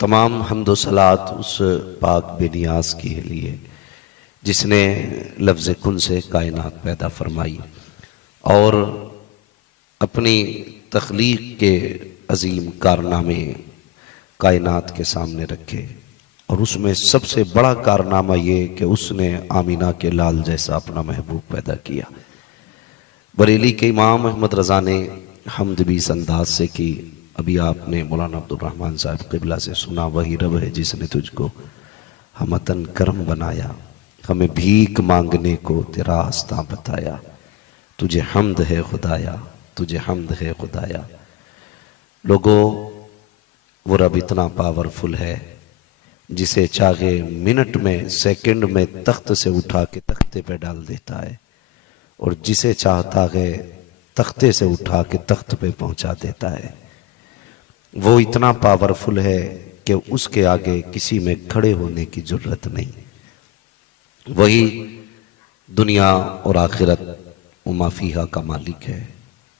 तमाम हम्दो सलात उस पाक बेनियाज के लिए जिसने लफ्ज़ कुन से कायनात पैदा फरमाई और अपनी तख्लीक के अजीम कारनामे कायनात के सामने रखे। और उसमें सबसे बड़ा कारनामा ये कि उसने आमीना के लाल जैसा अपना महबूब पैदा किया। बरेली के इमाम अहमद रज़ा ने हमद भी इस अंदाज से की, अभी आपने मौलाना अब्दुल रहमान साहब क़िबला से सुना, वही रब है जिसने तुझको हमतन करम बनाया, हमें भीख मांगने को तेरा रास्ता बताया, तुझे हमद है खुदाया, तुझे हमद है खुदाया। लोगों, वो रब इतना पावरफुल है जिसे चाहे मिनट में सेकंड में तख्त से उठा के तख्ते पे डाल देता है और जिसे चाहता है तख्ते से उठा के तख्त पे पहुंचा देता है। वो इतना पावरफुल है कि उसके आगे किसी में खड़े होने की जरूरत नहीं। वही दुनिया और आखिरत उमाफिहा का मालिक है,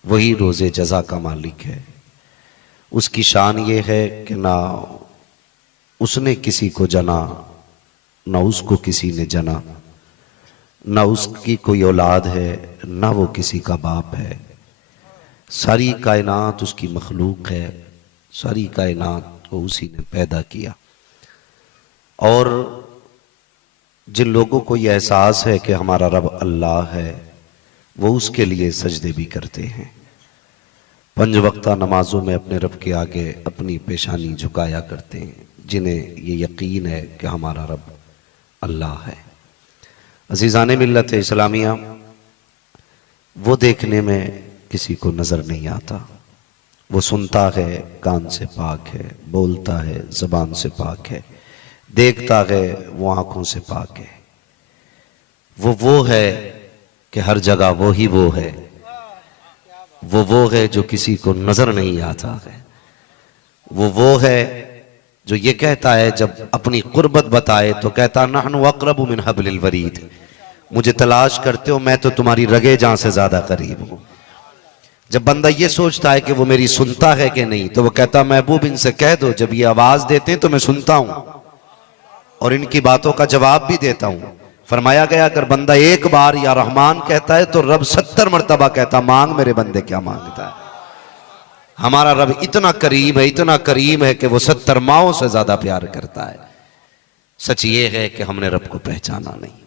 वही रोज़े जज़ा का मालिक है। उसकी शान ये है कि ना उसने किसी को जना, ना उसको किसी ने जना, ना उसकी कोई औलाद है, ना वो किसी का बाप है। सारी कायनात उसकी मखलूक है, सारी कायनात को उसी ने पैदा किया। और जिन लोगों को यह एहसास है कि हमारा रब अल्लाह है, वो उसके लिए सजदे भी करते हैं। 5 वक्ता नमाजों में अपने रब के आगे अपनी पेशानी झुकाया करते हैं, जिन्हें ये यकीन है कि हमारा रब अल्लाह है। अज़ीज़ाने मिल्लत इस्लामिया, वो देखने में किसी को नज़र नहीं आता, वो सुनता है, कान से पाक है, बोलता है, ज़बान से पाक है, देखता है, वो आँखों से पाक है। वो है कि हर जगह वो ही वो है। वो है जो किसी को नज़र नहीं आता है। वो है जो ये कहता है, जब अपनी कुर्बत बताए तो कहता नहनु अक़रबु मिन हब्लिल वरीद, मुझे तलाश करते हो, मैं तो तुम्हारी रगे जान से ज्यादा करीब हूं। जब बंदा ये सोचता है कि वो मेरी सुनता है कि नहीं, तो वो कहता महबूब इनसे कह दो जब ये आवाज देते हैं तो मैं सुनता हूं और इनकी बातों का जवाब भी देता हूं। फरमाया गया अगर बंदा एक बार या रहमान कहता है तो रब 70 मरतबा कहता मांग मेरे बंदे क्या मांगता है। हमारा रब इतना करीम है, इतना करीम है कि वो 70 माओं से ज्यादा प्यार करता है। सच ये है कि हमने रब को पहचाना नहीं,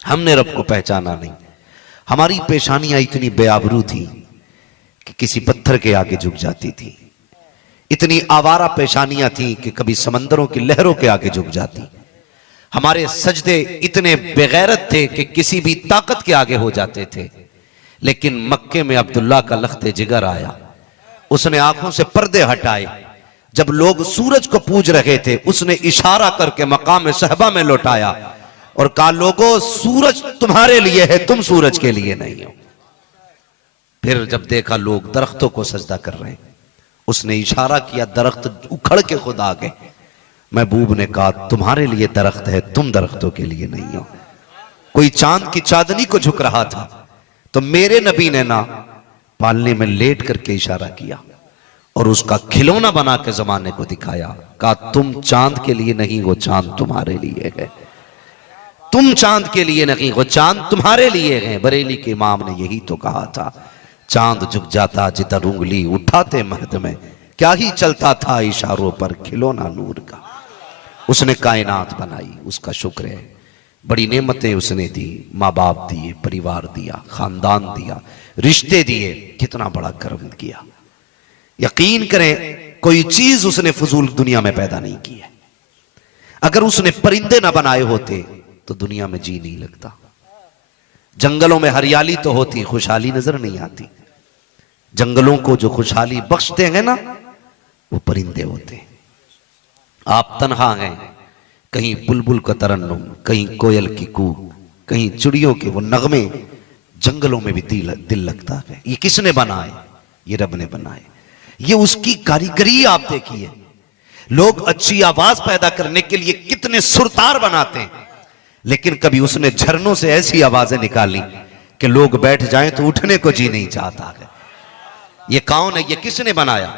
हमने रब को पहचाना नहीं। हमारी पेशानियां इतनी बेआबरू थी कि किसी पत्थर के आगे झुक जाती थी, इतनी आवारा पेशानियां थी कि कभी समंदरों की लहरों के आगे झुक जाती। हमारे सजदे इतने बेगैरत थे कि किसी भी ताकत के आगे हो जाते थे। लेकिन मक्के में अब्दुल्ला का लख्ते जिगर आया, उसने आंखों से पर्दे हटाए। जब लोग सूरज को पूज रहे थे, उसने इशारा करके मकाम सहबा में लौटाया और कहा लोगों सूरज तुम्हारे लिए है, तुम सूरज के लिए नहीं हो। फिर जब देखा लोग दरख्तों को सजदा कर रहे हैं, उसने इशारा किया, दरख्त उखड़ के खुद आ गए। महबूब ने कहा तुम्हारे लिए दरख्त है, तुम दरख्तों के लिए नहीं हो। कोई चांद की चांदनी को झुक रहा था तो मेरे नबी ने ना पालने में लेट करके इशारा किया और उसका खिलौना बना के जमाने को दिखाया। कहा तुम चांद के लिए नहीं हो, चांद तुम्हारे लिए है। तुम चांद के लिए नहीं हो, चांद तुम्हारे लिए है। बरेली के इमाम ने यही तो कहा था, चांद झुक जाता जिधर उंगली उठाते महद में, क्या ही चलता था इशारों पर खिलौना नूर का। उसने कायनात बनाई, उसका शुक्र है। बड़ी नेमतें उसने दी, माँ बाप दिए, परिवार दिया, खानदान दिया, रिश्ते दिए, कितना बड़ा कर्म किया। यकीन करें कोई चीज उसने फजूल दुनिया में पैदा नहीं की है। अगर उसने परिंदे ना बनाए होते तो दुनिया में जी नहीं लगता। जंगलों में हरियाली तो होती, खुशहाली नजर नहीं आती। जंगलों को जो खुशहाली बख्शते हैं ना, वो परिंदे होते हैं। आप तन्हा हैं, कहीं बुलबुल का तरन्नुम, कहीं कोयल की कूक, कहीं चिड़ियों के वो नगमे, जंगलों में भी दिल लगता है। ये किसने बनाए? ये रब ने बनाए। ये उसकी कारीगरी आप देखिए। लोग अच्छी आवाज पैदा करने के लिए कितने सुरतार बनाते हैं, लेकिन कभी उसने झरनों से ऐसी आवाजें निकाली कि लोग बैठ जाएं तो उठने को जी नहीं चाहता है। ये कौन है? ये किसने बनाया?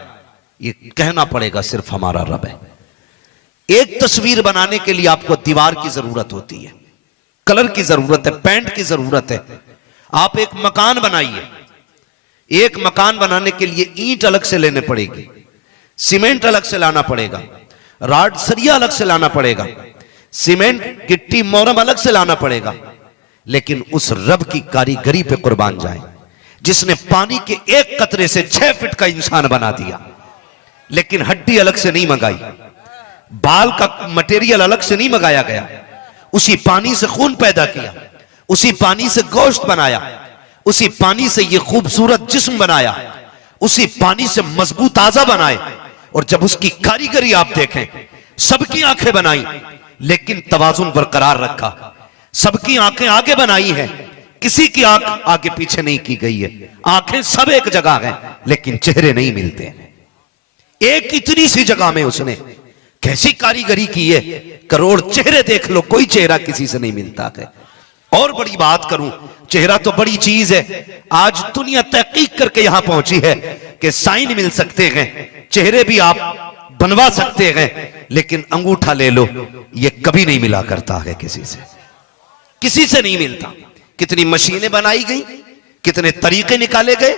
ये कहना पड़ेगा सिर्फ हमारा रब है। एक तस्वीर बनाने के लिए आपको दीवार की जरूरत होती है, कलर की जरूरत है, पेंट की जरूरत है। आप एक मकान बनाइए, एक मकान बनाने के लिए ईंट अलग से लेने पड़ेगी, सीमेंट अलग से लाना पड़ेगा, राड सरिया अलग से लाना पड़ेगा, सीमेंट गिट्टी मोरम अलग से लाना पड़ेगा। लेकिन उस रब की कारीगरी पे कुर्बान जाएं जिसने पानी के एक कतरे से 6 फीट का इंसान बना दिया, लेकिन हड्डी अलग से नहीं मंगाई, बाल का मटेरियल अलग से नहीं मंगाया गया, उसी पानी से खून पैदा किया, उसी पानी से गोश्त बनाया, उसी पानी से ये खूबसूरत जिस्म बनाया, उसी पानी से मजबूत आजा बनाए। और जब उसकी कारीगरी आप देखें, सबकी आंखें बनाई लेकिन तवाजुन बरकरार रखा, सबकी आंखें आगे बनाई है, किसी की आंख आगे पीछे नहीं की गई है, आंखें सब एक जगह हैं लेकिन चेहरे नहीं मिलते। एक इतनी सी जगह में उसने कैसी कारीगरी की है, करोड़ चेहरे देख लो, कोई चेहरा किसी से नहीं मिलता है। और बड़ी बात करूं, चेहरा तो बड़ी चीज है, आज दुनिया तहकीक करके यहां पहुंची है कि साइन मिल सकते हैं, चेहरे भी आप बनवा सकते हैं, लेकिन अंगूठा ले लो, ये कभी नहीं मिला करता है किसी से, किसी से नहीं मिलता। कितनी मशीनें बनाई गई, कितने तरीके निकाले गए,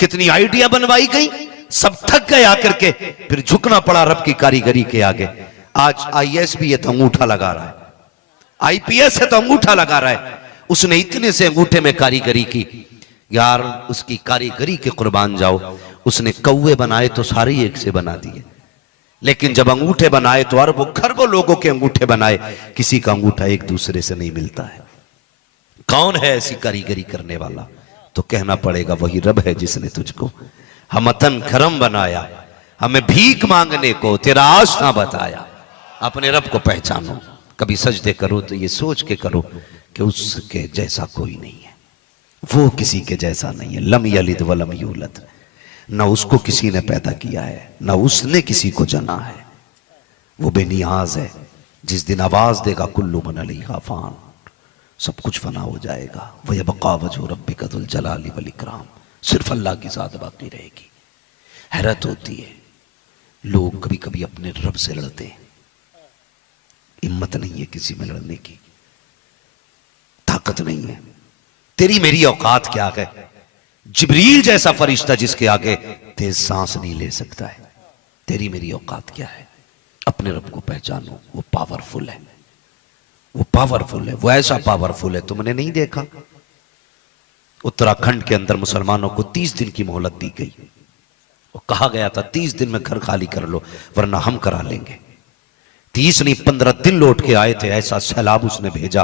कितनी आइडिया बनवाई गई, सब थक गए आकर के, फिर झुकना पड़ा रब की कारीगरी के आगे। आज आईएएस भी है तो अंगूठा लगा रहा है, आईपीएस है तो अंगूठा लगा रहा है। उसने इतने से अंगूठे में कारीगरी की, यार उसकी कारीगरी के कुर्बान जाओ। उसने कौवे बनाए तो सारे एक से बना दिए, लेकिन जब अंगूठे बनाए तो अरबों खरबों लोगों के अंगूठे बनाए, किसी का अंगूठा एक दूसरे से नहीं मिलता है। कौन है ऐसी कारीगरी करने वाला? तो कहना पड़ेगा वही रब है जिसने तुझको हमतन करम बनाया, हमें भीख मांगने को तेरा आशना बताया। अपने रब को पहचानो, कभी सजदे करो तो ये सोच के करो कि उसके जैसा कोई नहीं है, वो किसी के जैसा नहीं है। लम यलिद वलम यूलद, न उसको किसी ने पैदा किया है, न उसने किसी को जना है। वो बेनियाज है, जिस दिन आवाज देगा कुल्लु मन अलैहा फान, सब कुछ फना हो जाएगा। वयबका वजहु रब्बिका जुल जलाली वल इकराम, सिर्फ अल्लाह की जात बाकी रहेगी। हैरत होती है, लोग कभी कभी अपने रब से लड़ते हैं, हिम्मत नहीं है किसी में लड़ने की, ताकत नहीं है। तेरी मेरी औकात क्या है? जिब्रील जैसा फरिश्ता जिसके आगे तेज सांस नहीं ले सकता है, तेरी मेरी औकात क्या है? अपने रब को पहचानो, वो पावरफुल है, वो पावरफुल है, वो ऐसा पावरफुल है तुमने नहीं देखा। उत्तराखंड के अंदर मुसलमानों को 30 दिन की मोहलत दी गई, वो कहा गया था 30 दिन में घर खाली कर लो वरना हम करा लेंगे। 30 नहीं 15 दिन लौट के आए थे। ऐसा सैलाब उसने भेजा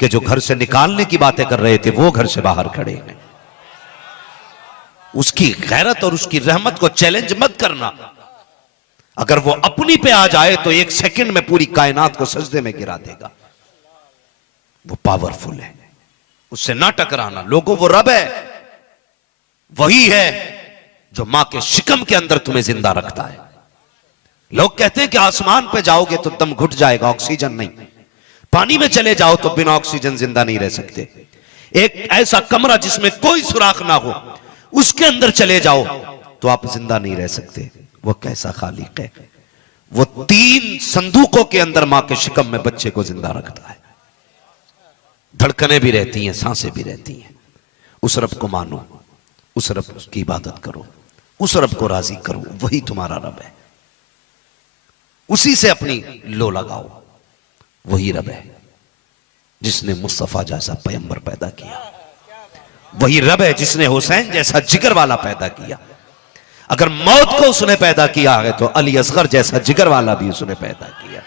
कि जो घर से निकालने की बातें कर रहे थे वो घर से बाहर खड़े हैं। उसकी गैरत और उसकी रहमत को चैलेंज मत करना। अगर वो अपनी पे आ जाए तो 1 सेकंड में पूरी कायनात को सजदे में गिरा देगा। वो पावरफुल है, उससे ना टकराना। लोगों, वो रब है, वही है जो मां के शिकम के अंदर तुम्हें जिंदा रखता है। लोग कहते हैं कि आसमान पे जाओगे तो दम घुट जाएगा, ऑक्सीजन नहीं। पानी में चले जाओ तो बिना ऑक्सीजन जिंदा नहीं रह सकते। एक ऐसा कमरा जिसमें कोई सुराख ना हो, उसके अंदर चले जाओ तो आप जिंदा नहीं रह सकते। वो कैसा खालिक है? वो 3 संदूकों के अंदर मां के शिकम में बच्चे को जिंदा रखता है। धड़कनें भी रहती हैं, सांसें भी रहती हैं। उस रब को मानो, उस रब की इबादत करो, उस रब को राजी करो, वही तुम्हारा रब है। उसी से अपनी लो लगाओ। वही रब है जिसने मुस्तफा जैसा पैगंबर पैदा किया, वही रब है जिसने हुसैन जैसा जिगर वाला पैदा किया। अगर मौत को उसने पैदा किया है तो अली असगर जैसा जिगर वाला भी उसने पैदा किया।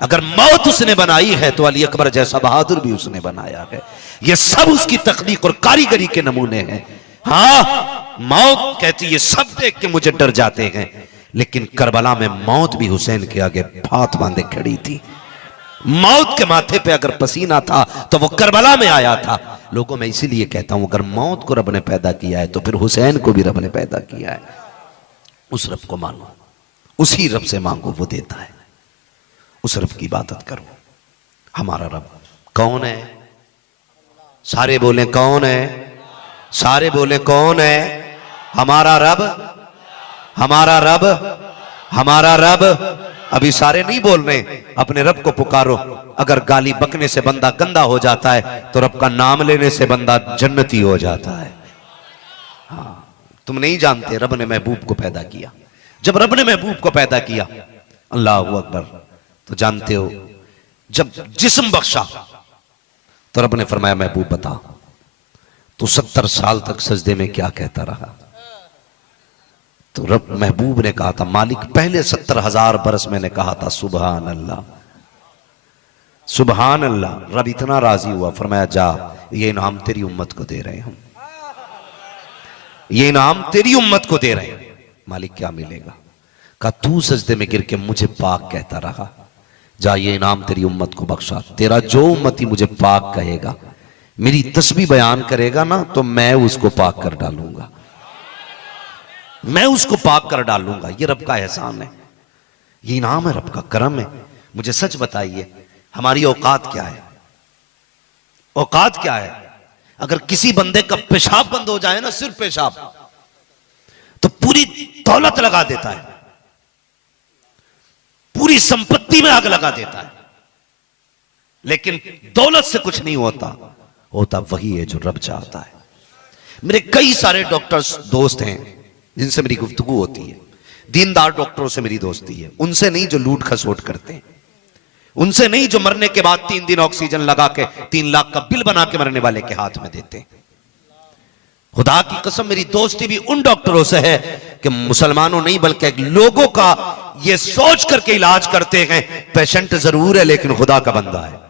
अगर मौत उसने बनाई है तो अली अकबर जैसा बहादुर भी उसने बनाया है। ये सब उसकी तख्लीक और कारीगरी के नमूने हैं। हाँ, मौत कहती है सब देख के मुझे डर जाते हैं, लेकिन करबला में मौत भी हुसैन के आगे हाथ बांधे खड़ी थी। मौत के माथे पे अगर पसीना था तो वो करबला में आया था। लोगों, मैं इसीलिए कहता हूं अगर मौत को रब ने पैदा किया है तो फिर हुसैन को भी रब ने पैदा किया है। उस रब को मानो, उसी रब से मांगो, वो देता है। उस रब की इबादत करो। हमारा रब कौन है? सारे बोले कौन है? सारे बोले कौन है? हमारा रब, हमारा रब, हमारा रब, अभी सारे नहीं बोल रहे, अपने रब को पुकारो। अगर गाली बकने से बंदा गंदा हो जाता है तो रब का नाम लेने से बंदा जन्नती हो जाता है। हाँ, तुम नहीं जानते रब ने महबूब को पैदा किया। जब रब ने महबूब को पैदा किया, अल्लाह अकबर, तो जानते हो जब जिस्म बख्शा तो रब ने फरमाया महबूब बता तो 70 साल तक सजदे में क्या कहता रहा? तो रब महबूब ने कहा था मालिक पहले 70,000 बरस मैंने कहा था सुबहान अल्लाह सुबहान अल्लाह। रब इतना राजी हुआ, फरमाया जा ये इनाम तेरी उम्मत को दे रहे हम, ये इनाम तेरी उम्मत को दे रहे हैं। मालिक क्या मिलेगा? कहा तू सजदे में गिर के मुझे पाक कहता रहा, जा ये इनाम तेरी उम्मत को बख्शा। तेरा जो उम्मती मुझे पाक कहेगा, मेरी तस्बीह बयान करेगा ना, तो मैं उसको पाक कर डालूंगा, मैं उसको पाक कर डालूंगा। ये रब का एहसान है, ये इनाम है, रब का करम है। मुझे सच बताइए हमारी औकात क्या है? औकात क्या है? अगर किसी बंदे का पेशाब बंद हो जाए ना, सिर्फ पेशाब, तो पूरी दौलत लगा देता है, पूरी संपत्ति में आग लगा देता है। लेकिन दौलत से कुछ नहीं होता, होता वही है जो रब चाहता है। मेरे कई सारे डॉक्टर्स दोस्त हैं जिनसे मेरी गुफ्तगू होती है, दीनदार डॉक्टरों से मेरी दोस्ती है। उनसे नहीं जो लूट खसोट करते हैं, उनसे नहीं जो मरने के बाद 3 दिन ऑक्सीजन लगा के 3 लाख का बिल बना के मरने वाले के हाथ में देते हैं। खुदा की कसम मेरी दोस्ती भी उन डॉक्टरों से है कि मुसलमानों नहीं बल्कि लोगों का ये सोच करके इलाज करते हैं पेशेंट जरूर है लेकिन खुदा का बंदा है।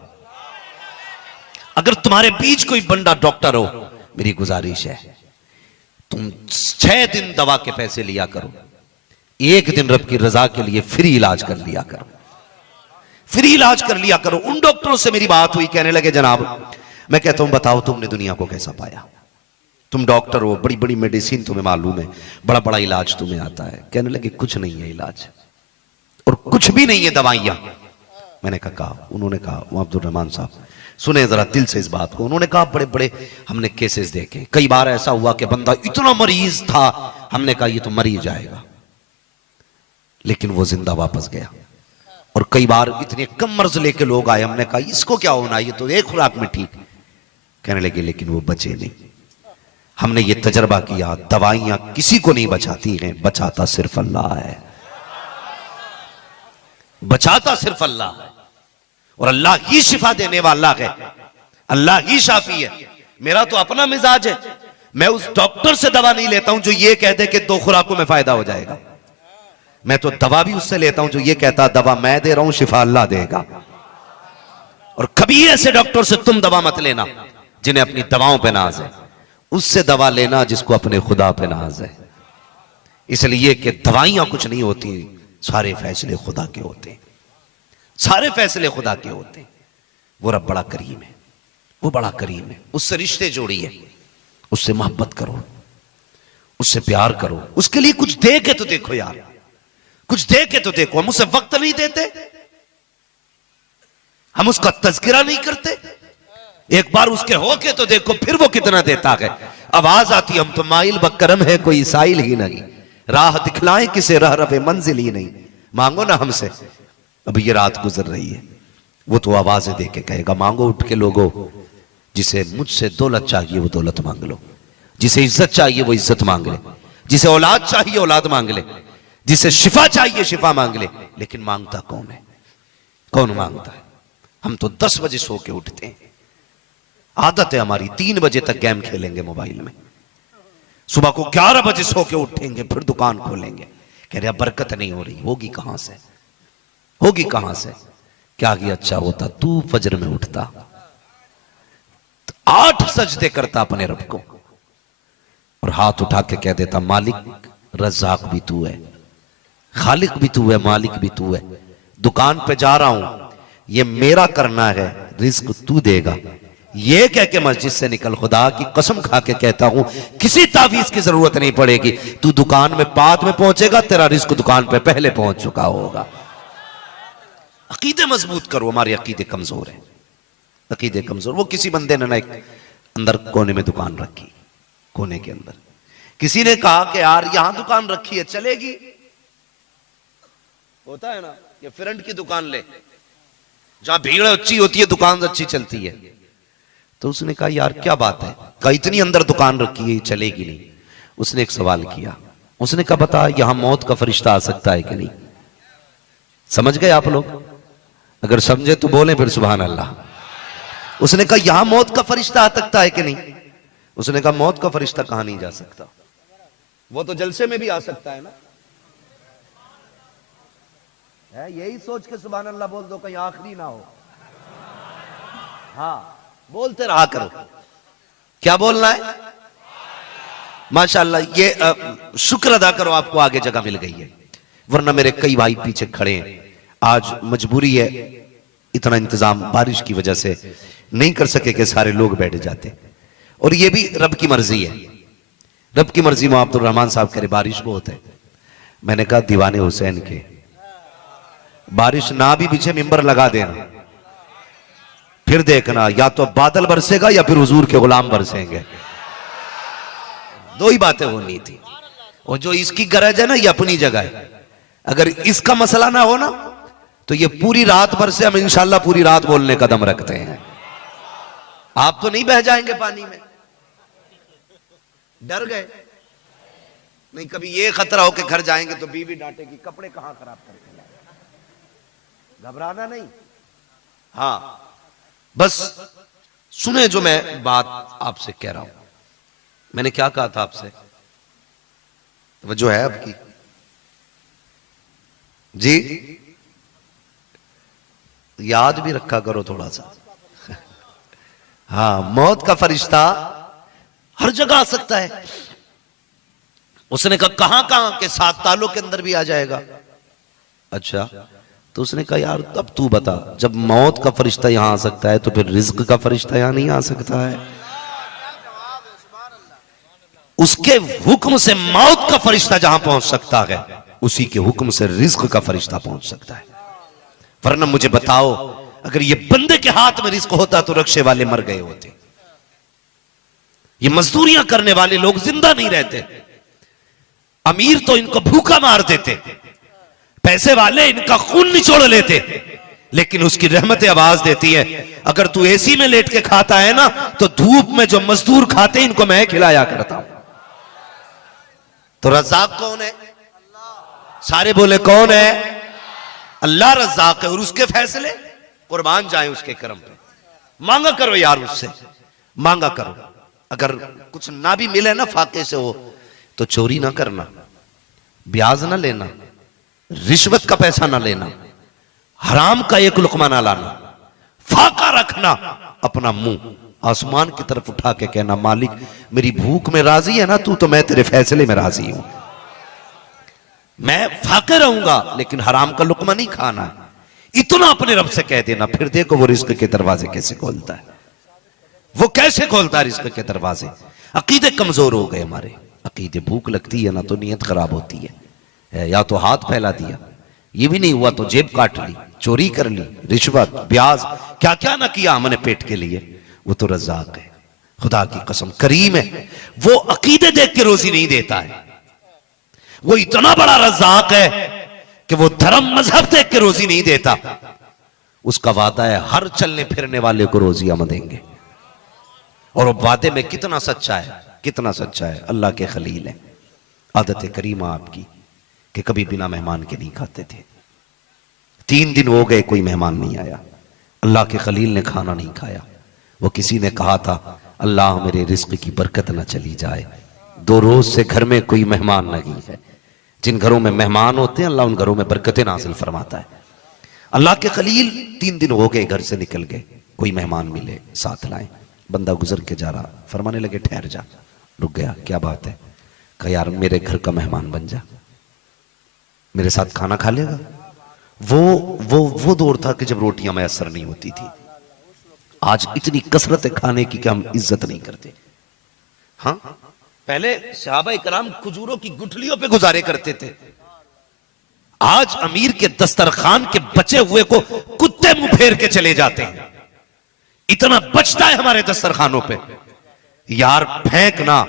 अगर तुम्हारे बीच कोई बंदा डॉक्टर हो, मेरी गुजारिश है तुम 6 दिन दवा के पैसे लिया करो, 1 दिन रब की रजा के लिए फ्री इलाज कर लिया करो, फ्री इलाज कर लिया करो। उन डॉक्टरों से मेरी बात हुई, कहने लगे जनाब, मैं कहता हूं बताओ तुमने दुनिया को कैसा पाया? तुम डॉक्टर हो, बड़ी बड़ी मेडिसिन तुम्हें मालूम है, बड़ा बड़ा इलाज तुम्हें आता है। कहने लगे कुछ नहीं है इलाज और कुछ भी नहीं है दवाइयां। मैंने कहा उन्होंने कहा अब्दुल रहमान साहब सुने जरा दिल से इस बात को। उन्होंने कहा बड़े बड़े हमने केसेस देखे, कई बार ऐसा हुआ कि बंदा इतना मरीज था, हमने कहा ये तो मर ही जाएगा, लेकिन वो जिंदा वापस गया। और कई बार इतने कम मर्ज लेके लोग आए, हमने कहा इसको क्या होना, ये तो एक खुराक में ठीक। कहने लगे लेकिन वो बचे नहीं। हमने ये तजर्बा किया, दवाइयां किसी को नहीं बचाती हैं, बचाता सिर्फ अल्लाह है, बचाता सिर्फ अल्लाह है। और अल्लाह ही शिफा देने वाला है, अल्लाह ही शाफी है। मेरा तो अपना मिजाज है, मैं उस डॉक्टर से दवा नहीं लेता हूं जो ये कह दे कि 2 खुराकों में फायदा हो जाएगा। मैं तो दवा भी उससे लेता हूं जो ये कहता दवा मैं दे रहा हूं, शिफा अल्लाह देगा। और कभी ऐसे डॉक्टर से तुम दवा मत लेना जिन्हें अपनी दवाओं पे नाज है, उससे दवा लेना जिसको अपने खुदा पे नाज है। इसलिए कि दवाइयां कुछ नहीं होती, सारे फैसले खुदा के होते हैं, सारे फैसले खुदा के होते हैं। वो रब बड़ा करीम है, वो बड़ा करीम है। उससे रिश्ते जोड़िए, उससे मोहब्बत करो, उससे प्यार करो, उसके लिए कुछ दे के तो देखो यार, कुछ दे के तो देखो। हम उसे वक्त नहीं देते, हम उसका तज़किरा नहीं करते, एक बार उसके होके तो देखो फिर वो कितना देता है। आवाज आती हम तो माइल बकरम है कोई साइल ही नहीं, राह दिखलाएं किसे रह रवे मंजिल ही नहीं। मांगो ना हमसे, अब ये रात गुजर रही है, वो तो आवाजें दे के कहेगा मांगो उठ के लोगों, जिसे मुझसे दौलत चाहिए वो दौलत मांग लो, जिसे इज्जत चाहिए वो इज्जत मांग ले, जिसे औलाद चाहिए औलाद मांग ले, जिसे शिफा चाहिए शिफा मांग ले। लेकिन मांगता कौन है? कौन मांगता है? हम तो 10 बजे सो के उठते हैं, आदत है हमारी 3 बजे तक गेम खेलेंगे मोबाइल में, सुबह को 11 बजे सो के उठेंगे, फिर दुकान खोलेंगे। कह रहे बरकत नहीं हो रही, होगी कहां से, होगी कहां से? क्या ही अच्छा होता तू फजर में उठता, 8 सजदे करता अपने रब को और हाथ उठा के कह देता मालिक रज़ाक भी तू है, खालिक भी तू है, मालिक भी तू है। दुकान पे जा रहा हूं, ये मेरा करना है, रिस्क तू देगा। ये कह के मस्जिद से निकल, खुदा की कसम खा के कहता हूं किसी तावीज की जरूरत नहीं पड़ेगी। तू दुकान में बाद में पहुंचेगा, तेरा रिस्क दुकान पे पहले पहुंच चुका होगा। अकीदे मजबूत करो, हमारे अकीदे कमजोर है, अकीदे कमजोर। वो किसी बंदे ने ना एक अंदर कोने में दुकान रखी, कोने के अंदर किसी ने कहा कि यार यहां दुकान रखी है चलेगी? होता है ना, ये फ्रंट की दुकान ले, जहां भीड़ अच्छी होती है दुकान अच्छी चलती है। तो उसने कहा यार क्या बात है, कहा इतनी अंदर दुकान रखी है चलेगी नहीं। उसने एक सवाल किया, उसने कहा बता यहां मौत का फरिश्ता आ सकता है कि नहीं? समझ गए आप लोग? अगर समझे तो बोले फिर सुभान अल्लाह। उसने कहा यहां मौत का फरिश्ता आ सकता है कि नहीं? उसने कहा मौत का फरिश्ता कहां नहीं जा सकता, वो तो जलसे में भी आ सकता है ना। है यही सोच के सुभान अल्लाह बोल दो, कहीं आखिरी ना हो। हाँ बोलते रहा करो। क्या बोलना है? माशाअल्लाह, ये शुक्र अदा करो आपको आगे जगह मिल गई है, वरना मेरे कई भाई पीछे खड़े हैं। आज मजबूरी है, इतना इंतजाम बारिश की वजह से नहीं कर सके कि सारे लोग बैठ जाते, और ये भी रब की मर्जी है। रब की मर्जी में अब्दुल रहमान साहब कह रहे बारिश बहुत है। मैंने कहा दीवाने हुसैन के, बारिश ना भी पीछे मिंबर लगा देना, फिर देखना या तो बादल बरसेगा या फिर हुजूर के गुलाम बरसेंगे। दो ही बातें होनी थी। और जो इसकी गरज है ना ये अपनी जगह है, अगर इसका मसला ना हो ना तो ये पूरी रात भर से हम इंशाल्लाह पूरी रात बोलने का दम रखते हैं। आप तो नहीं बह जाएंगे पानी में? डर गए? नहीं, कभी ये खतरा हो कि घर जाएंगे तो बीवी डांटेगी कपड़े कहां खराब करके लाए। घबराना नहीं। हाँ बस सुने जो मैं बात आपसे कह रहा हूं। मैंने क्या कहा था आपसे? वो जो है आपकी जी, याद भी रखा करो थोड़ा सा। हाँ, मौत का फरिश्ता हर जगह आ सकता है। उसने कहा कहां कहां के 7 तालों के अंदर भी आ जाएगा। अच्छा, तो उसने कहा यार तब तू बता, जब मौत का फरिश्ता यहां आ सकता है तो फिर रिज्क का फरिश्ता यहां नहीं आ सकता है? उसके हुक्म से मौत का फरिश्ता जहां पहुंच सकता है, उसी के हुक्म से रिज्क का फरिश्ता पहुंच सकता है। वरना मुझे बताओ, अगर ये बंदे के हाथ में रिज्क होता तो रक्षे वाले मर गए होते। ये मजदूरियां करने वाले लोग जिंदा नहीं रहते। अमीर तो इनको भूखा मार देते, पैसे वाले इनका खून निचोड़ लेते, लेकिन उसकी रहमतें आवाज देती है अगर तू एसी में लेट के खाता है ना तो धूप में जो मजदूर खाते इनको मैं खिलाया करता हूं। तो रज़ाक कौन है? सारे बोले कौन है? अल्लाह रज़ाक है, और उसके फैसले कुर्बान जाए उसके करम पे। मांगा करो यार, उससे मांगा करो। अगर कुछ ना भी मिले ना फाके से हो तो चोरी ना करना, ब्याज ना लेना, रिश्वत का पैसा ना लेना, हराम का एक लुकमा ना लाना, फाका रखना, अपना मुंह आसमान की तरफ उठा के कहना मालिक मेरी भूख में राजी है ना तू, तो मैं तेरे फैसले में राजी हूं, मैं फाके रहूंगा लेकिन हराम का लुकमा नहीं खाना। इतना अपने रब से कह देना, फिर देखो वो रिज्क के दरवाजे कैसे खोलता है। वो कैसे खोलता है रिज्क के दरवाजे। अकीदे कमजोर हो गए हमारे, अकीदे, भूख लगती है ना तो नीयत खराब होती है, या तो हाथ फैला दिया, ये भी नहीं हुआ तो जेब काट ली, चोरी कर ली, रिश्वत, ब्याज, क्या क्या ना किया हमने पेट के लिए। वो तो रज़ाक है, खुदा की कसम करीम है। वो अकीदे देख के रोजी नहीं देता है, वो इतना बड़ा रज़ाक है कि वो धर्म मजहब देख के रोजी नहीं देता। उसका वादा है हर चलने फिरने वाले को रोजी हम देंगे, और वो वादे में कितना सच्चा है, कितना सच्चा है। अल्लाह के खलील है, आदत करीमा आपकी कि कभी बिना मेहमान के नहीं खाते थे। 3 दिन हो गए कोई मेहमान नहीं आया, अल्लाह के खलील ने खाना नहीं खाया। वो किसी ने कहा था अल्लाह मेरे रिस्क की बरकत ना चली जाए, 2 रोज से घर में कोई मेहमान नहीं है। जिन घरों में मेहमान होते हैं अल्लाह उन घरों में बरकतें नाज़िल फरमाता है। अल्लाह के खलील 3 दिन हो गए घर से निकल गए, कोई मेहमान मिले साथ लाए। बंदा गुजर के जा रहा, फरमाने लगे ठहर जा। रुक गया, क्या बात है? कहा यार मेरे घर का मेहमान बन जा, मेरे साथ खाना खा लेगा। वो दौर था कि जब रोटियां मैसर नहीं होती थी। आज इतनी कसरत है खाने की कि हम इज्जत नहीं करते। हाँ, पहले सहाबा कराम खजूरों की गुठलियों पे गुजारे करते थे। आज अमीर के दस्तरखान के बचे हुए को कुत्ते मुंह फेर के चले जाते हैं। इतना बचता है हमारे दस्तरखानों पे। यार फेंकना,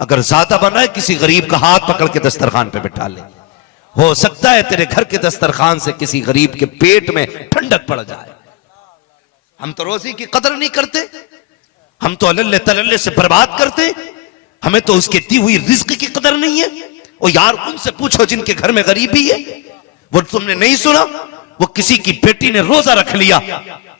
अगर ज्यादा बना है किसी गरीब का हाथ पकड़ के दस्तरखान पे बिठा ले। हो सकता है तेरे घर के दस्तरखान से किसी गरीब के पेट में ठंडक पड़ जाए। हम तो रोजी की कदर नहीं करते, हम तो अल्ले तल्ले से बर्बाद करते, हमें तो उसके दी हुई रिज्क की कदर नहीं है। और यार उनसे पूछो जिनके घर में गरीबी है, वो तुमने नहीं सुना, वो किसी की बेटी ने रोजा रख लिया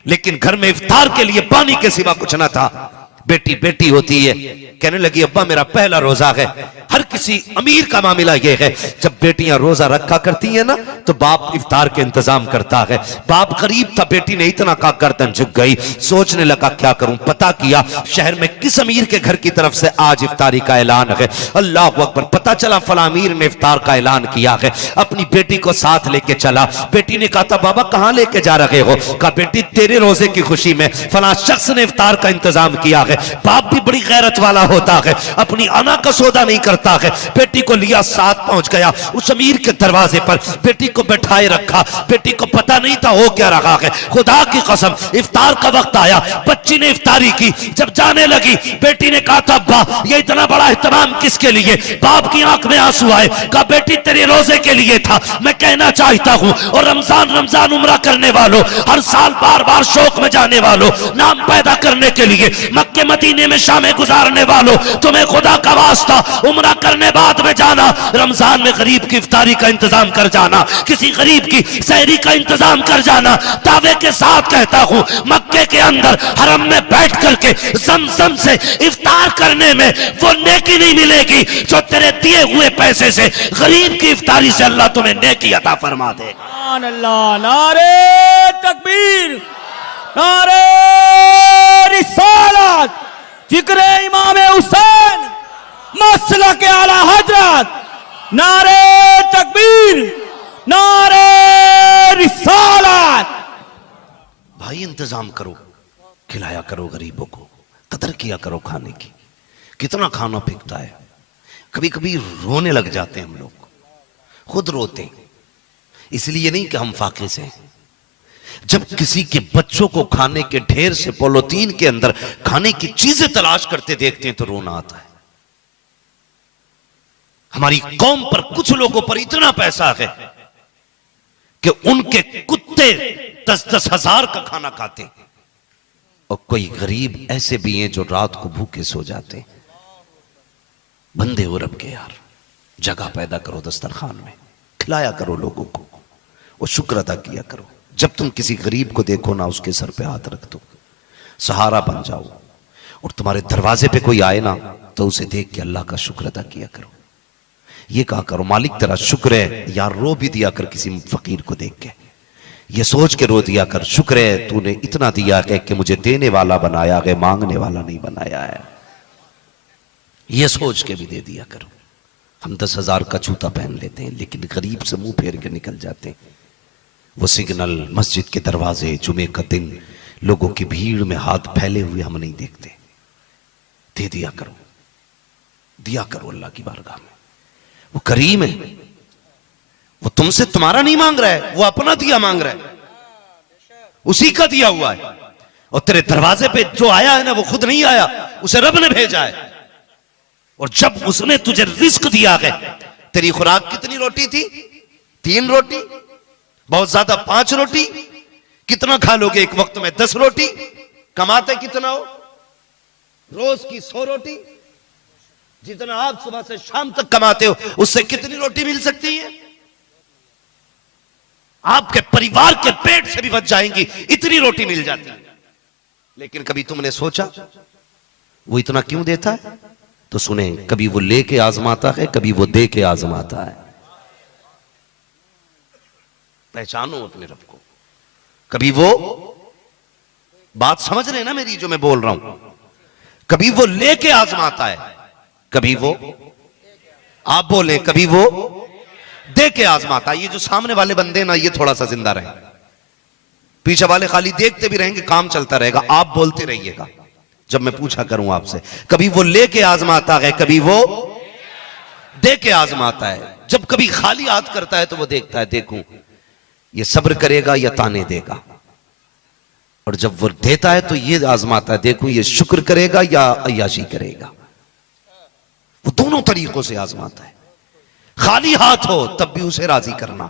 लेकिन घर में इफ्तार के लिए पानी के सिवा कुछ ना था। बेटी बेटी होती है, कहने लगी अब्बा मेरा पहला रोजा है। हर किसी अमीर का मामला यह है, जब बेटियां रोजा रखा करती हैं ना तो बाप इफ्तार के इंतजाम करता है। बाप गरीब था, बेटी ने इतना का गर्दन झुक गई, सोचने लगा क्या करूं। पता किया शहर में किस अमीर के घर की तरफ से आज इफ्तारी का ऐलान है। अल्लाह अकबर, पता चला फला अमीर ने इफ्तार का ऐलान किया है। अपनी बेटी को साथ लेके चला। बेटी ने कहा था बाबा कहां लेके जा रहे हो? कहा बेटी तेरे रोजे की खुशी में फला शख्स ने इफ्तार का इंतजाम किया है। बाप भी बड़ी गैरत वाला होता है, अपनी अना का सौदा नहीं करता है। बेटी को लिया, साथ पहुंच गया उस अमीर के दरवाजे पर, बेटी को बैठाए रखा। बेटी को पता नहीं था हो क्या रहा है। खुदा की कसम इफ्तार का वक्त आया, बच्ची ने इफ्तारी की। जब जाने लगी बेटी ने कहा था अब्बा ये इतना बड़ा एहतमाम किसके लिए? बाप की आंख में आंसू आए। कहा बेटी तेरे रोजे के लिए था। मैं कहना चाहता हूं और रमजान रमजान उम्रा करने वालों, हर साल बार बार शौक में जाने वालों, नाम पैदा करने के लिए मक्के मदीने में शामें गुजारने वालों, तुम्हें खुदा का वास्ता उम्रा करने बाद में जाना, रमजान में गरीब की इफ्तारी का इंतजाम कर जाना, किसी गरीब की सहरी का इंतजाम कर जाना। दावे के साथ कहता हूं मक्के के अंदर हरम में बैठ करके ज़मज़म से इफ्तार करने में वो नेकी नहीं मिलेगी जो तेरे दिए हुए पैसे से गरीब की इफ्तारी से अल्लाह तुम्हें नेकी अता फरमा दे। अल्लाह, नारे तकबीर, नारे रिसालत, जिक्र इमाम हुसैन मसला के आला हजरत, नारे तकबीर, नारे रिसालत। भाई इंतजाम करो, खिलाया करो गरीबों को, कदर किया करो खाने की। कितना खाना फेंकता है, कभी कभी रोने लग जाते हैं हम लोग, खुद रोते हैं। इसलिए नहीं कि हम फाके से हैं। जब किसी के बच्चों को खाने के ढेर से पॉलिथीन के अंदर खाने की चीजें तलाश करते देखते हैं तो रोना आता है। हमारी कौम पर कुछ लोगों पर इतना पैसा है कि उनके कुत्ते 10-10 हजार का खाना खाते हैं, और कोई गरीब ऐसे भी हैं जो रात को भूखे सो जाते हैं। बंदे हो रब के यार, जगह पैदा करो दस्तरखान में, खिलाया करो लोगों को और शुक्र अदा किया करो। जब तुम किसी गरीब को देखो ना, उसके सर पे हाथ रख दो, सहारा बन जाओ। और तुम्हारे दरवाजे पे कोई आए ना तो उसे देख के अल्लाह का शुक्र अदा किया करो। ये कहा करो मालिक तेरा शुक्र है, यार रो भी दिया कर किसी फकीर को देख के, ये सोच के रो दिया कर शुक्र है तूने इतना दिया है कि मुझे देने वाला बनाया है, मांगने वाला नहीं बनाया है। ये सोच के भी दे दिया करो। हम 10 हजार का जूता पहन लेते हैं लेकिन गरीब से मुंह फेर के निकल जाते हैं। वो सिग्नल, मस्जिद के दरवाजे, जुमे का दिन, लोगों की भीड़ में हाथ फैले हुए हम नहीं देखते। दे दिया करो, दिया करो अल्लाह की बारगाह में। वो करीम है, वो तुमसे तुम्हारा नहीं मांग रहा है, वो अपना दिया मांग रहा है, उसी का दिया हुआ है। और तेरे दरवाजे पे जो आया है ना वो खुद नहीं आया, उसे रब ने भेजा है। और जब उसने तुझे रिस्क दिया है, तेरी खुराक कितनी रोटी थी? 3 रोटी, बहुत ज्यादा 5 रोटी। कितना खा लोगे एक वक्त में? 10 रोटी। कमाते कितना हो? रोज की 100 रोटी। जितना आप सुबह से शाम तक कमाते हो उससे कितनी रोटी मिल सकती है? आपके परिवार के पेट से भी बच जाएंगी, इतनी रोटी मिल जाती है। लेकिन कभी तुमने सोचा वो इतना क्यों देता है? तो सुने, कभी वो लेके आजमाता है, कभी वो दे के आजमाता है। पहचानो अपने रब को। कभी वो, बात समझ रहे ना मेरी जो मैं बोल रहा हूं, कभी वो लेके आजमाता है, कभी वो, आप बोले, कभी वो दे के आजमाता है। ये जो सामने वाले बंदे ना, ये थोड़ा सा जिंदा रहे, पीछे वाले खाली देखते भी रहेंगे, काम चलता रहेगा, आप बोलते रहिएगा जब मैं पूछा करूं आपसे। कभी वो लेके आजमाता है, कभी वो दे के आजमाता है। जब कभी खाली हाथ करता है तो वो देखता है, देखूं ये सब्र करेगा या ताने देगा। और जब वो देता है तो ये आजमाता है, देखूं ये शुक्र करेगा या अय्याशी करेगा। वो दोनों तरीकों से आजमाता है। खाली हाथ हो तब भी उसे राजी करना,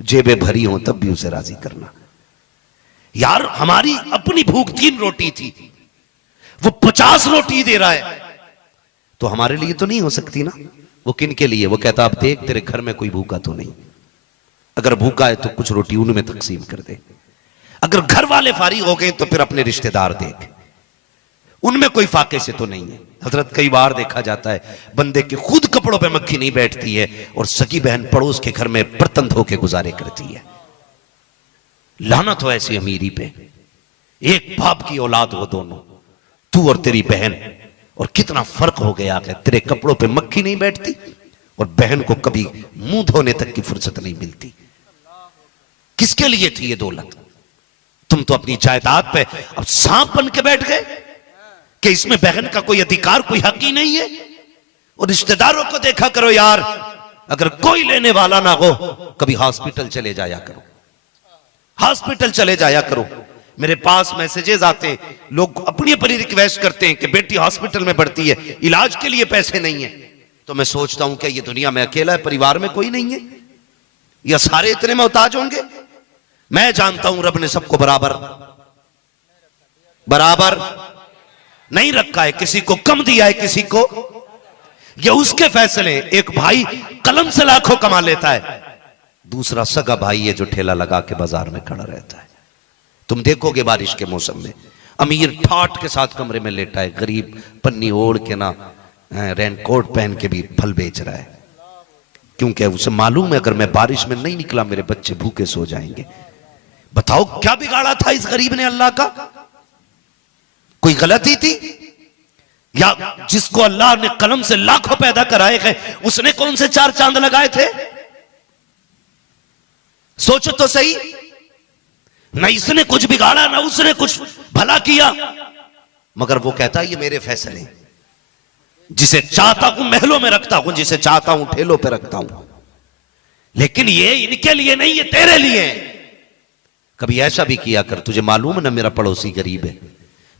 जेबें भरी हो तब भी उसे राजी करना। यार हमारी अपनी भूख 3 रोटी थी, वो 50 रोटी दे रहा है, तो हमारे लिए तो नहीं हो सकती ना। वो किन के लिए? वो कहता अब देख तेरे घर में कोई भूखा तो नहीं, अगर भूखा है तो कुछ रोटी उनमें तकसीम कर दे। अगर घर वाले फारिग हो गए तो फिर अपने रिश्तेदार देख, उनमें कोई फाके से तो नहीं है। हजरत कई बार देखा जाता है बंदे के खुद कपड़ों पे मक्खी नहीं बैठती है और सगी बहन पड़ोस के घर में बर्तन धो के गुजारे करती है। लानत हो ऐसी अमीरी पे। एक बाप की औलाद हो दोनों, तू और तेरी बहन, और कितना फर्क हो गया है। तेरे कपड़ों पे मक्खी नहीं बैठती और बहन को कभी मुंह धोने तक की फुर्सत नहीं मिलती। किसके लिए थी ये दौलत? तुम तो अपनी जायदाद पे अब सांप बन के बैठ गए कि इसमें बहन का कोई अधिकार, कोई हक ही नहीं है। और रिश्तेदारों को देखा करो यार, अगर कोई लेने वाला ना हो कभी हॉस्पिटल चले जाया करो, हॉस्पिटल चले जाया करो। मेरे पास मैसेजेस आते हैं, लोग अपनी अपनी रिक्वेस्ट करते हैं कि बेटी हॉस्पिटल में बढ़ती है, इलाज के लिए पैसे नहीं है। तो मैं सोचता हूं कि ये दुनिया में अकेला है, परिवार में कोई नहीं है, या सारे इतने मोहताज होंगे? मैं जानता हूं रब ने सबको बराबर बराबर नहीं रखा है, किसी को कम दिया है, किसी को, ये उसके फैसले। एक भाई कलम से लाखों कमा लेता है, दूसरा सगा भाई है जो ठेला लगा के बाजार में खड़ा रहता है। तुम देखोगे बारिश के मौसम में अमीर ठाट के साथ कमरे में लेटा है, गरीब पन्नी ओढ़ के ना रेनकोट पहन के भी फल बेच रहा है, क्योंकि उसे मालूम है अगर मैं बारिश में नहीं निकला मेरे बच्चे भूखे सो जाएंगे। बताओ क्या बिगाड़ा था इस गरीब ने अल्लाह का? कोई गलती थी? या जिसको अल्लाह ने कलम से लाखों पैदा कराए हैं उसने कौन से 4 चांद लगाए थे? सोचो तो सही। ना इसने कुछ बिगाड़ा, ना उसने कुछ भला किया, मगर वो कहता है ये मेरे फैसले, जिसे चाहता हूं महलों में रखता हूं, जिसे चाहता हूं ठेलों पे रखता हूं, लेकिन ये इनके लिए नहीं, ये तेरे लिए। कभी ऐसा भी किया कर, तुझे मालूम है ना मेरा पड़ोसी गरीब है,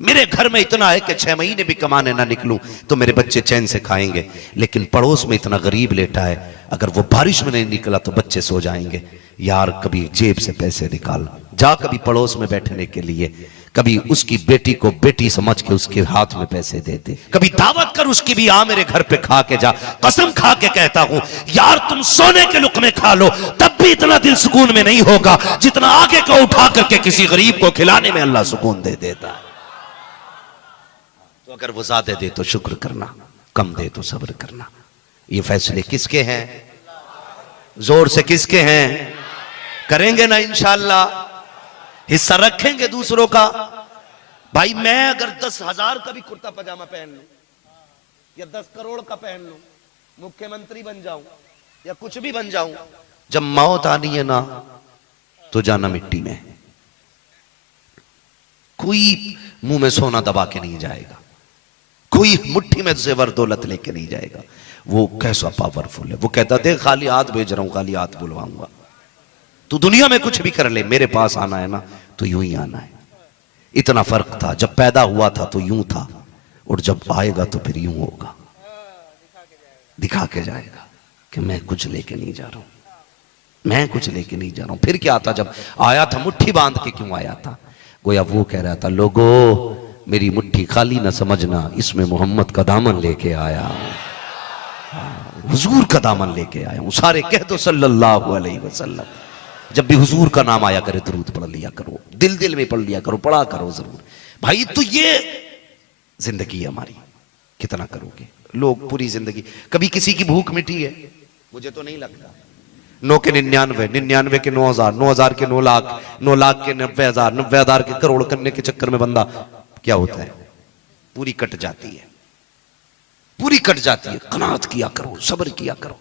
मेरे घर में इतना है कि 6 महीने भी कमाने ना निकलूं तो मेरे बच्चे चैन से खाएंगे, लेकिन पड़ोस में इतना गरीब लेटा है, अगर वो बारिश में नहीं निकला तो बच्चे सो जाएंगे। यार कभी जेब से पैसे निकाल, जा कभी पड़ोस में बैठने के लिए, कभी उसकी बेटी को बेटी समझ के उसके हाथ में पैसे दे दे, कभी दावत कर उसकी भी, आ मेरे घर पे खा के जा। कसम खा के कहता हूं यार, तुम सोने के लुक़मे खा लो तब भी इतना दिल सुकून में नहीं होगा जितना आगे को उठा करके किसी गरीब को खिलाने में अल्लाह सुकून दे देता है। तो अगर वो ज्यादा दे तो शुक्र करना, कम दे तो सब्र करना। ये फैसले किसके हैं? जोर से किसके हैं? करेंगे ना इंशाअल्लाह, हिस्सा रखेंगे दूसरों का। भाई मैं अगर 10,000 का भी कुर्ता पजामा पहन लूं या 10 करोड़ का पहन लूं, मुख्यमंत्री बन जाऊं या कुछ भी बन जाऊं, जब मौत आनी है ना तो जाना मिट्टी में। कोई मुंह में सोना दबा के नहीं जाएगा, कोई मुट्ठी में जेवर दौलत लेके नहीं जाएगा। वो कैसा पावरफुल है, वो कहता देख खाली हाथ भेज रहा हूं, खाली हाथ बुलवाऊंगा, तू दुनिया में कुछ भी कर ले, मेरे पास आना है ना तो यूं ही आना है। इतना फर्क था, जब पैदा हुआ था तो यूं था, और जब आएगा तो फिर यूं होगा, दिखा के जाएगा कि मैं कुछ लेके नहीं जा रहा हूं, मैं कुछ लेके नहीं जा रहा हूं। फिर क्या था, जब आया था मुट्ठी बांध के क्यों आया था? गोया वो कह रहा था लोगो मेरी मुट्ठी खाली ना समझना, इसमें मोहम्मद का दामन लेके आया, हुजूर का दामन लेके आया हूं। सारे कह दो सल्लल्लाहु अलैहि वसल्लम। जब भी हुजूर का नाम आया करे दरूद पढ़ लिया करो, दिल दिल में पढ़ लिया करो, पढ़ा करो जरूर भाई। तो ये जिंदगी है हमारी, कितना करोगे? लोग पूरी जिंदगी, कभी किसी की भूख मिटी है? मुझे तो नहीं लगता। 9 के 99, 99 के 9,000, 9,000 के 9 लाख, 9 लाख के 90,000, 90,000 के करोड़ करने के चक्कर में बंदा क्या होता है? पूरी कट जाती है, पूरी कट जाती है। कनात किया करो, सब्र किया करो,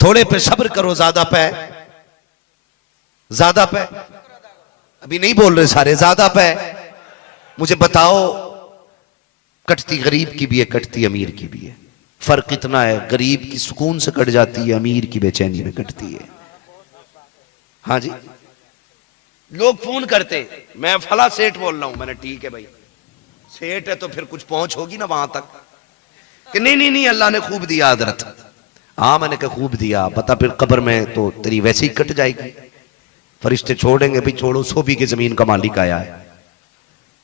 थोड़े पे सब्र करो, ज्यादा पे अभी नहीं बोल रहे सारे, ज्यादा पे। मुझे बताओ, कटती गरीब की भी है, कटती अमीर की भी है। फर्क इतना है, गरीब की सुकून से कट जाती है, अमीर की बेचैनी में कटती है। हाँ जी, लोग फोन करते मैं फला सेठ बोल रहा हूं, मैंने ठीक है भाई, सेठ है तो फिर कुछ पहुंच होगी ना वहां तक, कि नहीं नहीं नहीं अल्लाह ने खूब दिया हजरत, हाँ मैंने कहा खूब दिया, बता फिर कब्र में तो तेरी वैसे ही कट जाएगी, फरिश्ते छोड़ेंगे भाई छोड़ो, 100 बीघे जमीन का मालिक आया है,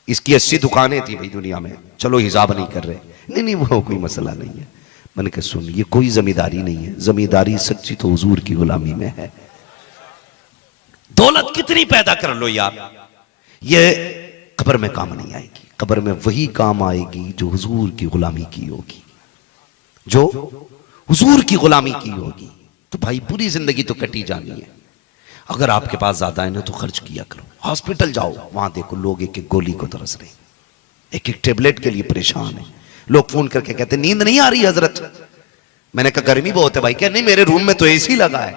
इसकी 80 दुकानें थी भाई दुनिया में, चलो हिसाब नहीं कर रहे, नहीं नहीं वो कोई मसला नहीं है। मैंने कहा सुन ये कोई जमींदारी नहीं है, जमींदारी सच्ची तो हुजूर की गुलामी में है। दौलत कितनी पैदा कर लो यार, ये कब्र में काम नहीं आएगी, कब्र में वही काम आएगी जो हुजूर की गुलामी की होगी, जो हुजूर की गुलामी की होगी। तो भाई पूरी जिंदगी तो कटी जानी है, अगर आपके पास ज्यादा है ना तो खर्च किया करो। हॉस्पिटल जाओ, वहां देखो लोग एक एक गोली को तरस रहे, एक एक टेबलेट के लिए परेशान है। लोग फोन करके कहते नींद नहीं आ रही हजरत, मैंने कहा गर्मी बहुत है भाई, क्या नहीं मेरे रूम में तो एसी लगा है।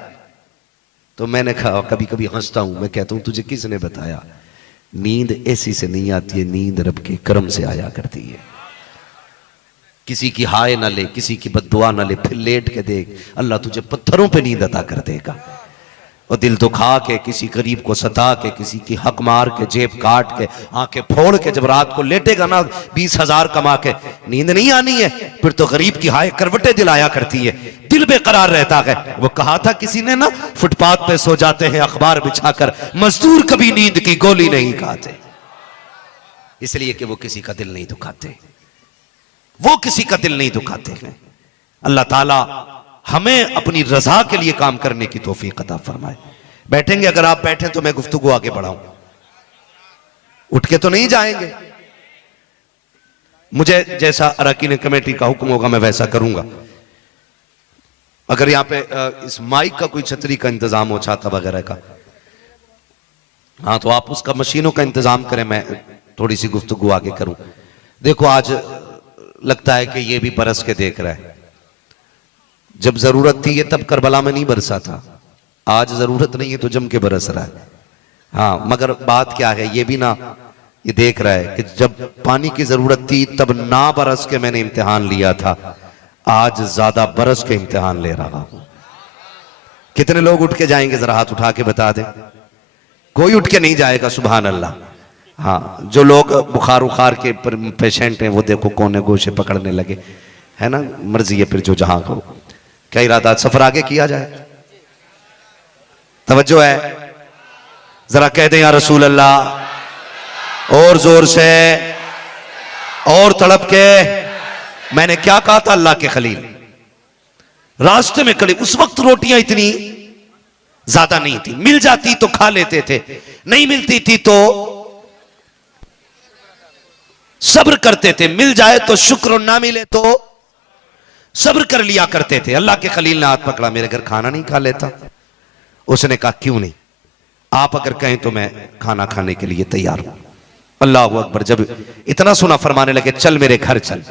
तो मैंने कहा कभी कभी हंसता हूं, मैं कहता हूं तुझे किसने बताया, नींद एसी से नहीं आती है, नींद रब के करम से आया करती है। किसी की हाय ना ले, किसी की बद्दुआ ना ले, फिर लेट के देख अल्लाह तुझे पत्थरों पे नींद अता कर देगा। और दिल दुखा के, किसी गरीब को सता के, किसी की हक मार के, जेब काट के, आंखें फोड़ के जब रात को लेटेगा ना 20,000 कमा के, नींद नहीं आनी है, फिर तो गरीब की हाय करवटें दिलाया करती है, दिल बेकरार रहता है। वो कहा था किसी ने ना, फुटपाथ पे सो जाते हैं अखबार बिछाकर, मजदूर कभी नींद की गोली नहीं खाते, इसलिए कि वो किसी का दिल नहीं दुखाते, वो किसी का दिल नहीं दुखाते हैं। अल्लाह ताला हमें अपनी रजा के लिए काम करने की तौफीक अता फरमाए। बैठेंगे, अगर आप बैठे तो मैं गुफ्तगू आगे बढ़ाऊं, उठ के तो नहीं जाएंगे, मुझे जैसा अरकान कमेटी का हुक्म होगा मैं वैसा करूंगा। अगर यहां पे इस माइक का कोई छतरी का इंतजाम हो, छाता वगैरह का, हाँ तो आप उसका मशीनों का इंतजाम करें, मैं थोड़ी सी गुफ्तगू आगे करूं। देखो आज लगता है कि ये भी बरस के देख रहा है, जब जरूरत थी ये तब करबला में नहीं बरसा था, आज जरूरत नहीं है तो जम के बरस रहा है। हाँ मगर बात क्या है, ये भी ना ये देख रहा है कि जब पानी की जरूरत थी तब ना बरस के मैंने इम्तिहान लिया था, आज ज्यादा बरस के इम्तिहान ले रहा हूं। कितने लोग उठ के जाएंगे, जरा हाथ उठा के बता दे। कोई उठ के नहीं जाएगा, सुभान अल्लाह। हाँ जो लोग बुखार उखार के पेशेंट हैं वो देखो कोने गोशे पकड़ने लगे, है ना, मर्जी है फिर जो जहां को। क्या इरादा, सफर आगे किया जाए? तवज्जो है, जरा कह दें या रसूल अल्लाह, और जोर से और तड़प के। मैंने क्या कहा था, अल्लाह के खलील रास्ते में खड़े, उस वक्त रोटियां इतनी ज्यादा नहीं थी, मिल जाती तो खा लेते थे, नहीं मिलती थी तो सब्र करते थे, मिल जाए तो शुक्र, ना मिले तो सब्र कर लिया करते थे। अल्लाह के खलील ने हाथ पकड़ा, मेरे घर खाना नहीं खा लेता? उसने कहा क्यों नहीं, आप अगर कहें तो मैं खाना खाने के लिए तैयार हूं। अल्लाह अकबर, जब इतना सुना फरमाने लगे चल मेरे घर चल,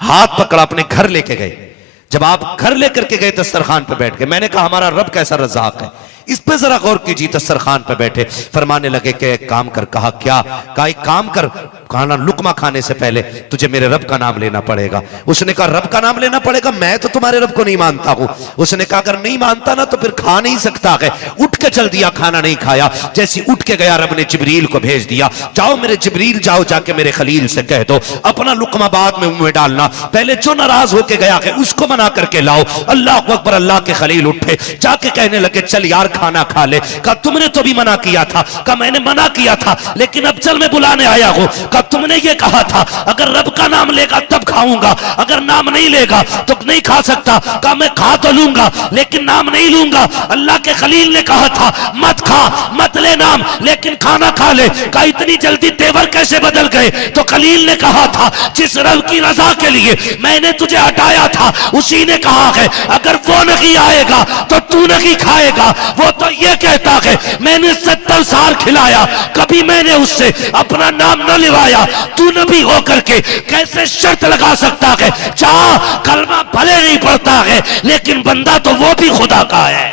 हाथ पकड़ा अपने घर लेके गए। जब आप घर लेकर के गए दस्तरखान पे बैठ गए, मैंने कहा हमारा रब कैसा रज़ाक है, इस पे जरा गौर कीजिए। दस्तरखान पे बैठे फरमाने लगे कि एक काम कर। कहा क्या? कहा एक काम कर, खाना लुकमा खाने से पहले तुझे मेरे रब का नाम लेना पड़ेगा। उसने कहा रब का नाम लेना पड़ेगा, मैं तो तुम्हारे रब को नहीं मानता हूं। उसने कहा अगर नहीं मानता ना तो फिर खा नहीं सकता है। उठ के चल दिया, खाना नहीं खाया। जैसे उठ के गया रब ने जिब्रील को भेज दिया, जाओ मेरे जिब्रील जाओ जाके मेरे खलील से कह दो अपना लुकमा बाद में मुंह में डालना, पहले जो नाराज होके गया है उसको मना करके लाओ। अल्लाह अकबर। अल्लाह के खलील उठे, जाके कहने लगे चल यार खाना खा ले। कहा तुमने तो भी मना किया था। कहा मैंने मना किया था लेकिन अब चल मैं बुलाने आया हूं। कहा तुमने ये कहा था अगर रब का नाम लेगा तब खाऊंगा, अगर नाम नहीं लेगा तो नहीं खा सकता। कहा मैं खा तो लूंगा लेकिन नाम नहीं लूंगा। अल्लाह के खलील ने कहा था मत खा मत ले नाम, लेकिन खाना खा ले। कहा इतनी जल्दी तेवर कैसे बदल गए? तो खलील ने कहा था जिस रब की रजा के लिए मैंने तुझे हटाया था उसी ने कहा है अगर वो नहीं आएगा तो तू नहीं खाएगा। वो तो ये कहता है मैंने 70 साल खिलाया, कभी मैंने उससे अपना नाम न लिवाया, तू नबी होकर के कैसे शर्त लगा सकता है? चाह कलमा भले नहीं पड़ता है लेकिन बंदा तो वो भी खुदा का है।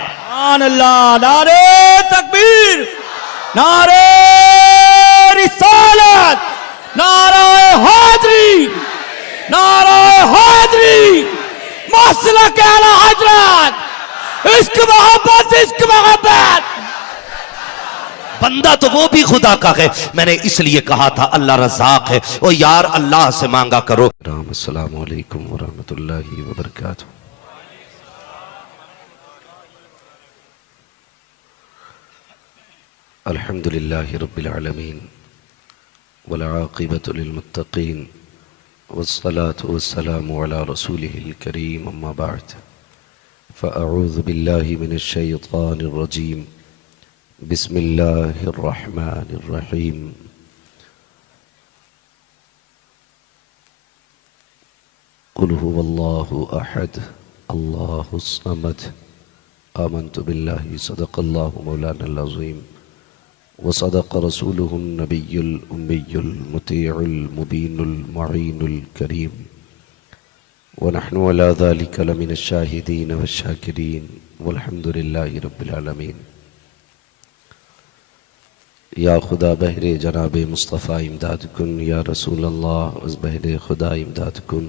अल्लाह, नारे तकबीर, नारे रिसालत, नारे हैदरी, नारे हैदरी, मसलक आला हजरत, इश्क मोहब्बत, इश्क मोहब्बत। बंदा तो वो भी खुदा का है। मैंने इसलिए कहा था अल्लाह रज़ाक है। ओ यार अल्लाह से मांगा करो। अस्सलामु अलैकुम व रहमतुल्लाहि व बरकातहू। अल्हम्दुलिल्लाहि रब्बिल आलमीन वल आक़िबतु लिल मुत्तक़ीन वस्सलातु वस्सलामु अला रसूलिहिल करीम अम्मा बअद फ़अऊज़ु बिल्लाहि मिनश शैतानिर रजीम बिस्मिल्लाहिर रहमानिर रहीम क़ुल हुवल्लाहु अहद अल्लाहुस समद आमन्तु बिल्लाहि सदक़ल्लाहु मौलानल अज़ीम व सदक़ रसूलुहुन नबियुल उम्मियुल मुतीउल मुबीनुल मुईनुल करीम व नहनु अला ज़ालिका लमिनश शाहिदीन वश्शाकिरीन वल्हम्दुलिल्लाहि रब्बिल आलमीन। या खुदा बहरे जनाबे मुस्तफ़ा इमदाद कुन, या रसूल अल्लाह उस बहरे खुदा इमदाद कुन,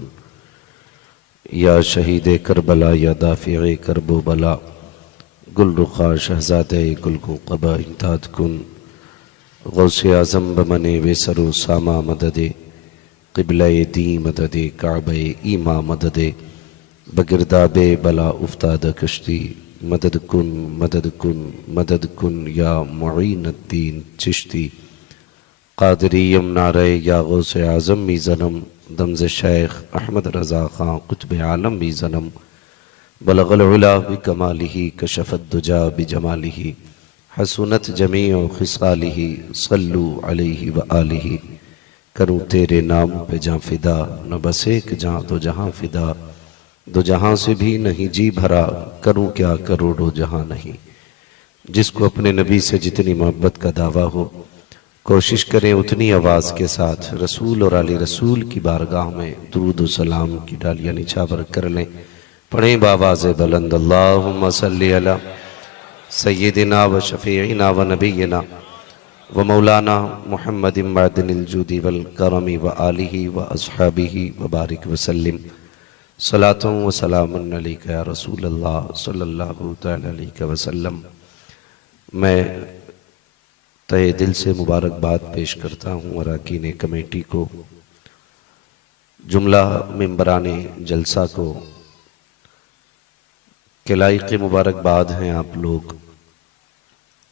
या शहीद करबला या दाफ़िए करबो बला गुल रुखा शहज़ादे गुल को क़बा इमदाद कुन। गौसे आज़म बमने वे सरो सामा मददे क़िबले दी मददे काबे ईमा मददे बगिरदाबे बला उफ्ताद कश्ती मदद कुन मदद कुन मदद कुन या मुईनुद्दीन चिश्ती क़ादिरीयम नारे या गौसे आज़म मी ज़नम दमज़ शेख अहमद रज़ा ख़ां क़ुत्ब आलम भी ज़नम बलगल उला बिकमालिही कशफ़त दुजा बिजमालिही हसनत जमीअ खिसालिही सल्लु अलैहि व आलिही। करूँ तेरे नाम पे जां फिदा न बस एक जां दो जहां फिदा, दो जहां से भी नहीं जी भरा करूँ क्या करोड़ों जहां नहीं। जिसको अपने नबी से जितनी मोहब्बत का दावा हो कोशिश करें उतनी आवाज़ के साथ रसूल और आले रसूल की बारगाह में दुरूद व सलाम की डालियाँ निछावर कर लें। पढ़ें बावाज़ बुलंद अल्लाहुम्मा सल्ली अला सय्यिदिना व शफ़ीइना व नबिय्यिना व मौलाना मुहम्मदिन मअदिनिल जूदी वल करमी व आलिही व अस्हाबिही व बारिक व सल्लिम सलातुं व सलामुन अलैका या रसूल अल्लाह सल्लल्लाहु तआला अलैहि व सल्लम। मैं तहे दिल से मुबारकबाद पेश करता हूँ अरकान कमेटी को, जुमला मेंबराने जलसा को के लायक़ मुबारकबाद हैं आप लोग,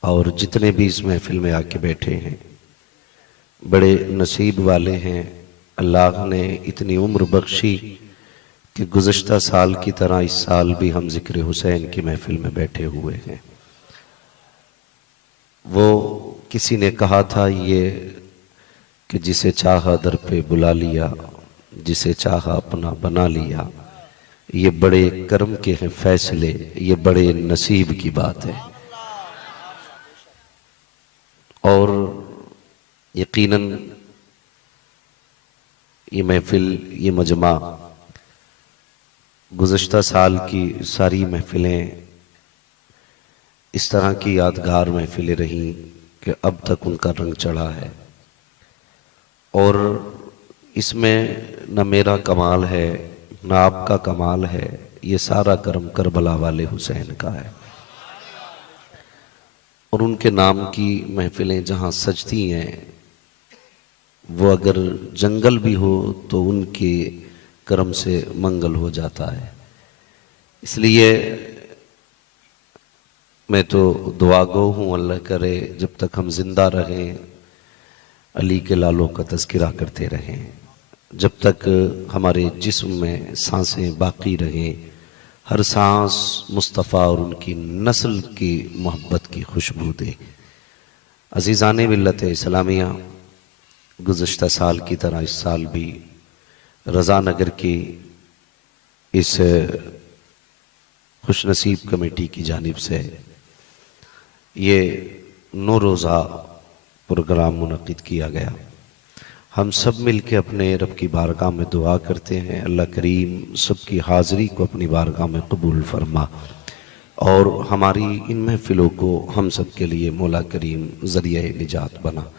और जितने भी इस महफिल में आके बैठे हैं बड़े नसीब वाले हैं। अल्लाह ने इतनी उम्र बख्शी कि गुज़श्ता साल की तरह इस साल भी हम ज़िक्र हुसैन की महफिल में बैठे हुए हैं। वो किसी ने कहा था ये कि जिसे चाहा दर पे बुला लिया, जिसे चाहा अपना बना लिया, ये बड़े कर्म के हैं फैसले, ये बड़े नसीब की बात है। और यकीनन ये महफिल, ये मजमा गुज़श्ता साल की सारी महफिलें इस तरह की यादगार महफिलें रहीं कि अब तक उनका रंग चढ़ा है। और इसमें न मेरा कमाल है न आपका कमाल है, ये सारा कर्म करबला वाले हुसैन का है। और उनके नाम की महफिलें जहाँ सजती हैं वो अगर जंगल भी हो तो उनके कर्म से मंगल हो जाता है। इसलिए मैं तो दुआ गो हूँ, अल्लाह करे जब तक हम जिंदा रहें अली के लालों का तज़किरा करते रहें, जब तक हमारे जिस्म में सांसें बाकी रहें, हर सांस मुस्तफ़ा और उनकी नस्ल की मोहब्बत की खुशबू दे। अज़ीज़ाने मिल्लत इस्लामिया, गुज़श्ता साल की तरह इस साल भी रज़ा नगर की इस खुशनसीब कमेटी की जानिब से ये 9 रोज़ा प्रोग्राम मुनक़िद किया गया। हम सब मिल के अपने रब की बारगाह में दुआ करते हैं, अल्लाह करीम सबकी हाज़िरी को अपनी बारगाह में कबूल फरमा और हमारी इन महफ़िलों को हम सब के लिए मौला करीम ज़रिया निजात बना।